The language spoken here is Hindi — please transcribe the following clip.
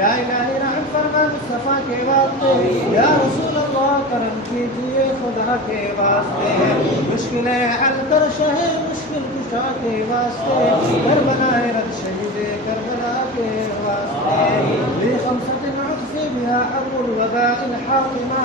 या इलाही रहम फरमा मुस्तफा के वास्ते, या रसूल अल्लाह करम कीजिए खुदा के वास्ते, मुश्किलें हल कर शहे मुश्किल कुशा के वास्ते, करबलाए रद शहीद करबला के वास्ते, लिखमसतिन उख्फी बिहा अबुल वबाइल हातिमा